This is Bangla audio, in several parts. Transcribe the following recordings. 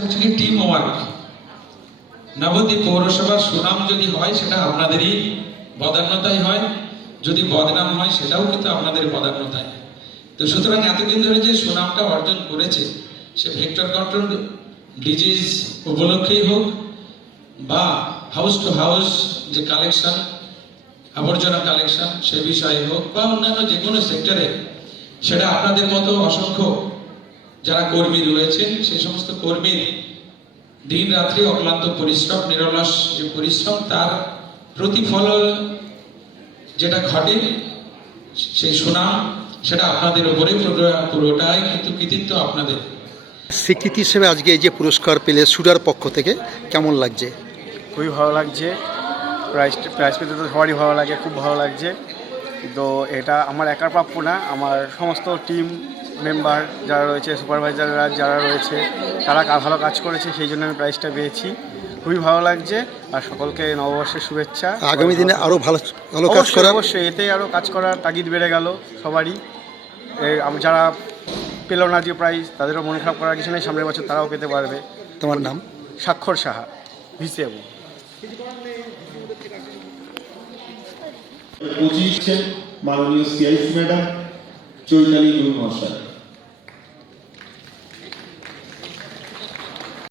হচ্ছে টিম ওয়ার্ক নবদ্বীপ পৌরসভার সুনাম যদি হয়, সেটা আপনাদেরই বদান্যতাই হয়। যদি বদনাম হয়, সেটাও কিন্তু আপনাদের বদান্যতায় তো সুতরাং এতদিন ধরে যে সুনামটা অর্জন করেছে, সে ভেক্টর কন্ট্রোল ডিজিজ উপলক্ষেই হোক বা হাউস টু হাউস যে কালেকশন আবর্জনা কালেকশন সে বিষয়ে হোক বা অন্যান্য যে কোনো সেক্টরে সেটা আপনাদের মতো অসংখ্য যারা কর্মী রয়েছেন সেই সমস্ত কর্মীর দিন রাত্রি অক্লান্ত পরিশ্রম নিরলস যে পরিশ্রম তার প্রতিফল যেটা ঘটে সেই সুনাম সেটা আপনাদের উপরে পুরো- পুরোটাই কিন্তু কৃতিত্ব আপনাদের। স্বীকৃতি হিসেবে আজকে এই যে পুরস্কার পেলে সুডার পক্ষ থেকে কেমন লাগছে? খুবই ভালো লাগছে। প্রাইজ প্রাইজ পেতে তো সবারই ভালো লাগে খুব ভালো লাগছে। তো এটা আমার একার প্রাপ্য না আমার সমস্ত টিম মেম্বার যারা রয়েছে সুপারভাইজাররা যারা রয়েছে তারা ভালো কাজ করেছে সেই জন্য আমি প্রাইজটা পেয়েছি। খুবই ভালো লাগছে আর সকলকে নববর্ষের শুভেচ্ছা। আগামী দিনে আরও ভালো ভালো কাজ অবশ্যই, করার অবশ্যই এতে আরও কাজ করার তাগিদ বেড়ে গেল সবারই। যারা পেল না যে প্রাইজ তাদেরও মন খারাপ করার কিছু নেই সামনের বছর তারাও পেতে পারবে। তোমার নাম? স্বাক্ষর সাহা ভিসিএবু পঁচিশে মাননীয় সিআইসি ম্যাডাম চৈতালি গুরু মহাশয়।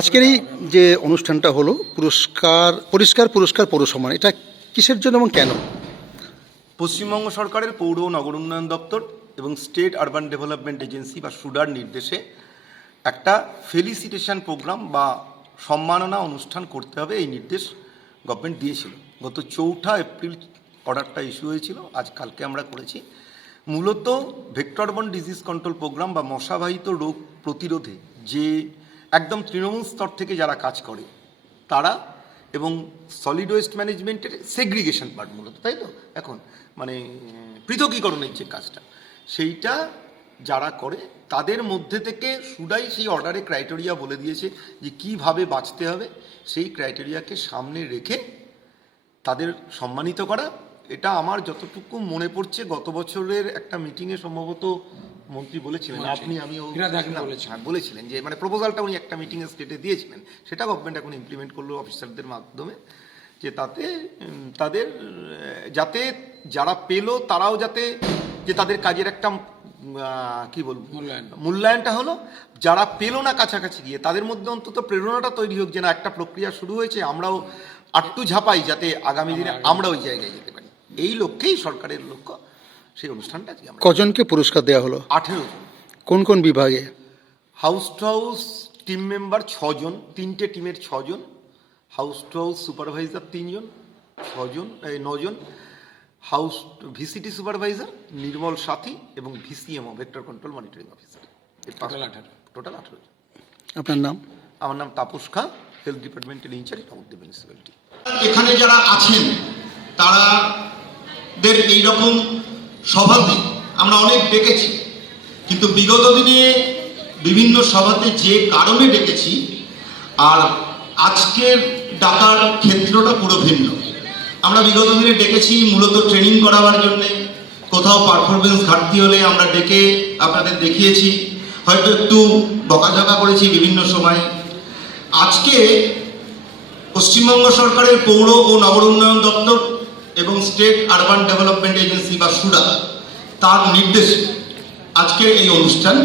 আজকের এই যে অনুষ্ঠানটা হলো পুরস্কার পরিষ্কার পুরস্কার পৌরসমান এটা কিসের জন্য এবং কেন? পশ্চিমবঙ্গ সরকারের পৌর ও নগর উন্নয়ন দপ্তর এবং স্টেট আরবান ডেভেলপমেন্ট এজেন্সি বা সুডার নির্দেশে একটা ফেলিসিটেশন প্রোগ্রাম বা সম্মাননা অনুষ্ঠান করতে হবে এই নির্দেশ গভর্নমেন্ট দিয়েছিল। গত চৌঠা এপ্রিল অর্ডারটা ইস্যু হয়েছিল আজ কালকে আমরা করেছি। মূলত ভেক্টরবন ডিজিজ কন্ট্রোল প্রোগ্রাম বা মশাবাহিত রোগ প্রতিরোধে যে একদম তৃণমূল স্তর থেকে যারা কাজ করে, তারা এবং সলিড ওয়েস্ট ম্যানেজমেন্টের সেগ্রিগেশন পার্ট মূলত, তাই তো? এখন মানে পৃথকীকরণের যে কাজটা, সেইটা যারা করে, তাদের মধ্যে থেকে সুডাই সেই অর্ডারে ক্রাইটেরিয়া বলে দিয়েছে যে কীভাবে বাঁচতে হবে, সেই ক্রাইটেরিয়াকে সামনে রেখে তাদের সম্মানিত করা এটা আমার যতটুকু মনে পড়ছে গত বছরের একটা মিটিংয়ে সম্ভবত মন্ত্রী বলেছিলেন আপনি আমি হ্যাঁ, বলেছিলেন যে মানে প্রপোজালটা উনি একটা মিটিংয়ে স্টেটে দিয়েছিলেন। সেটা গভর্নমেন্ট এখন ইমপ্লিমেন্ট করল অফিসারদের মাধ্যমে যে তাতে তাদের যাতে যারা পেল তারাও যাতে যে তাদের কাজের একটা কি বলব? মূল্যায়নটা হলো যারা পেল না কাছাকাছি গিয়ে তাদের মধ্যে অন্তত প্রেরণাটা তৈরি হোক যে না একটা প্রক্রিয়া শুরু হয়েছে আমরাও আটটু ঝাপাই যাতে আগামী দিনে আমরা ওই জায়গায় যেতে পারি। এই লক্ষ্যেই সরকারের লক্ষ্য সেই অনুষ্ঠানটা কজনকে পুরস্কার দেওয়া হলো? আঠেরো জন। কোন কোন বিভাগে? House to house team member ছজন তিনটে টিমের ছজন হাউস টু হাউস সুপারভাইজার তিনজন ছজন এই নজন হাউস ভিসিটি সুপারভাইজার নির্মল সাথী এবং VCMO vector control monitoring officer. Total আঠারো। টোটাল আঠারো জন। আপনার নাম? আমার নাম তাপস খা হেলথ ডিপার্টমেন্টের ইনচার্জ নবদ্বীপ মিউনিসিপ্যালিটি এখানে যারা আছেন তারাদের এইরকম সভাতে আমরা অনেক ডেকেছি। কিন্তু বিগত দিনে বিভিন্ন সভাতে যে কারণে ডেকেছি, আর আজকের ডাকার ক্ষেত্রটা পুরো ভিন্ন। আমরা বিগত দিনে ডেকেছি মূলত ট্রেনিং করাবার জন্যে। কোথাও পারফরমেন্স ঘাটতি হলে আমরা ডেকে আপনাদের দেখিয়েছি। হয়তো একটু বকাঝকা করেছি বিভিন্ন সময়। আজকে পশ্চিমবঙ্গ সরকারের পৌর ও নগর উন্নয়ন দপ্তর এবং স্টেট আরবান ডেভেলপমেন্ট এজেন্সি বা সুরা, তার নির্দেশে আজকের এই অনুষ্ঠান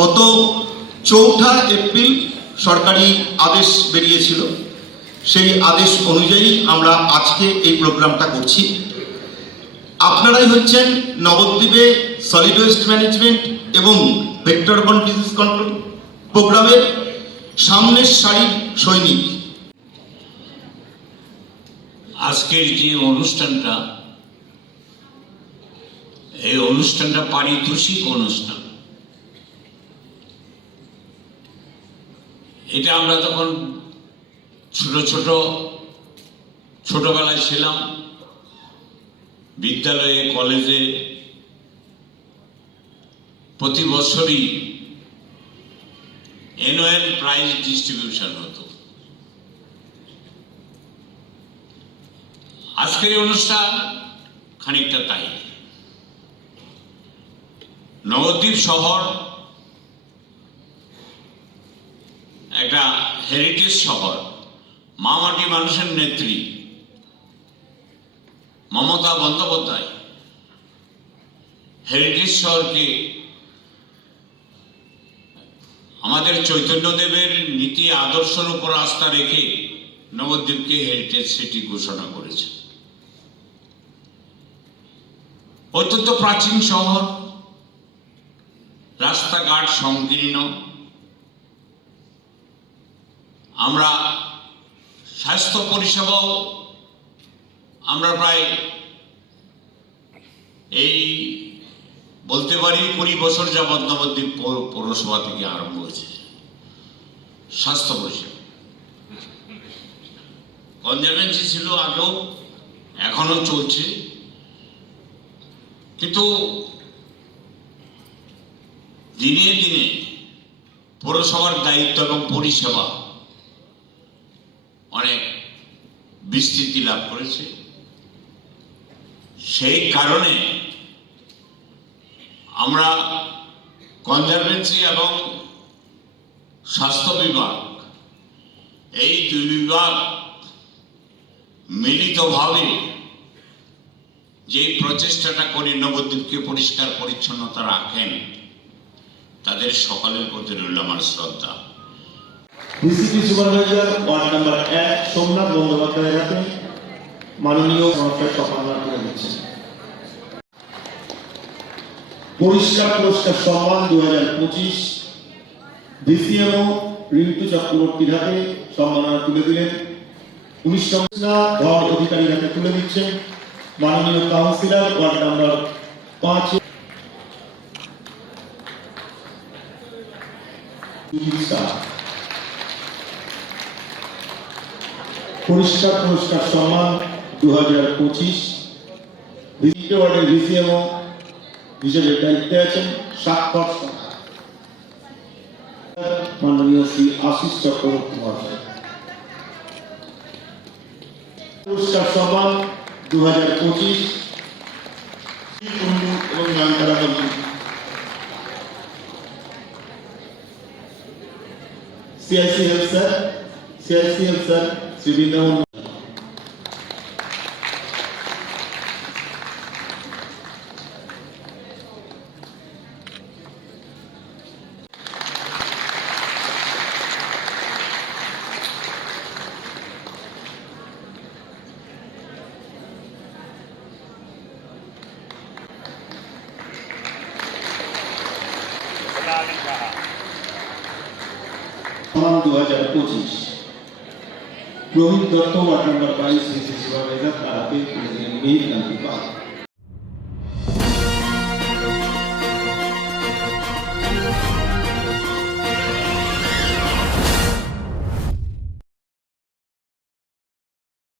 গত চৌঠা এপ্রিল সরকারি আদেশ বেরিয়েছিল। সেই আদেশ অনুযায়ী আমরা আজকে এই প্রোগ্রামটা করছি। আপনারাই হচ্ছেন নবদ্বীপে সলিড ওয়েস্ট ম্যানেজমেন্ট এবং ভেক্টর বন ডিজিজ কন্ট্রোল প্রোগ্রামের সামনের সারির সৈনিক। আজকের যে অনুষ্ঠানটা, এই অনুষ্ঠানটা পারিতোষিক অনুষ্ঠান। এটা আমরা তখন ছোট ছোট, ছোটবেলায় ছিলাম, বিদ্যালয়ে, কলেজে। প্রতি বছরই অ্যানুয়াল প্রাইজ ডিস্ট্রিবিউশন হতো। আজকের অনুষ্ঠান খানিকটা তাই। নবদ্বীপ শহর একটা হেরিটেজ শহর। মামাটি মানুষের নেত্রী। মমতা বন্দ্যোপাধ্যায় হেরিটেজ শহরকে আমাদের চৈতন্যদেবের নীতি, আদর্শের উপর আস্থা রেখে নবদ্বীপকে হেরিটেজ সিটি ঘোষণা করেছে। অত্যন্ত প্রাচীন শহর। রাস্তাঘাট সংকীর্ণ। আমরা স্বাস্থ্য পরিষেবাও আমরা প্রায় এই বলতে পারি কুড়ি বছর নবদ্বীপ পৌর- পৌরসভা থেকে আরম্ভ হয়েছে। স্বাস্থ্য পরিষেবা। কনজারভেন্সি ছিল আগেও এখনও চলছে। কিন্তু দিনে দিনে পৌরসভার দায়িত্ব এবং পরিষেবা অনেক বিস্তৃতি লাভ করেছে। সেই কারণে আমরা কনজারভেন্সি এবং স্বাস্থ্য বিভাগ, এই দুই বিভাগ মিলিতভাবে যে প্রচেষ্টাটা করে নবদ্বীপকে পরিষ্কার পরিচ্ছন্নতা রাখেন, তাদের সকলের প্রতি রইল আমার শ্রদ্ধা। ডিসিপি সুপারভাইজার ওয়ার্ড নাম্বার এক, সোমনাথ বন্দ্যোপাধ্যায়ের হাতে মাননীয় সরকার সম্মাননা করে দিচ্ছেন পরিষ্কার পুরস্কার সম্মান দু হাজার পঁচিশ। ডিসিএমও রিন্টু চক্রবর্তীর হাতে সম্মাননা তুলে দিলেন। পুলিশ কমিশনার ধর অধিকারীর হাতে তুলে দিচ্ছেন। মাননীয় কাউন্সিলর, ওয়ার্ড নাম্বার পাঁচ। স্টার পরিষ্কার পুরস্কার সম্মান দু হাজার পঁচিশ ওয়ার্ডের ভিসিএমও হিসেবে দায়িত্বে আছেন স্বাক্ষর। মাননীয় শ্রী আশিস চক্রবর্তী মহাশয়। পুরস্কার সম্মান দু হাজার পঁচিশ এবং নয়নতারা বন্ধু CIC health sir CIC health sir Shri Brindaban সম্মান দু হাজার পঁচিশ। প্রবীণ দত্ত, ওয়ার্ড নাম্বার বাইশ ডিসি সুপারভাইজার তার হাতে প্রেসিডেন্ট মিহির গান্ধী পাল।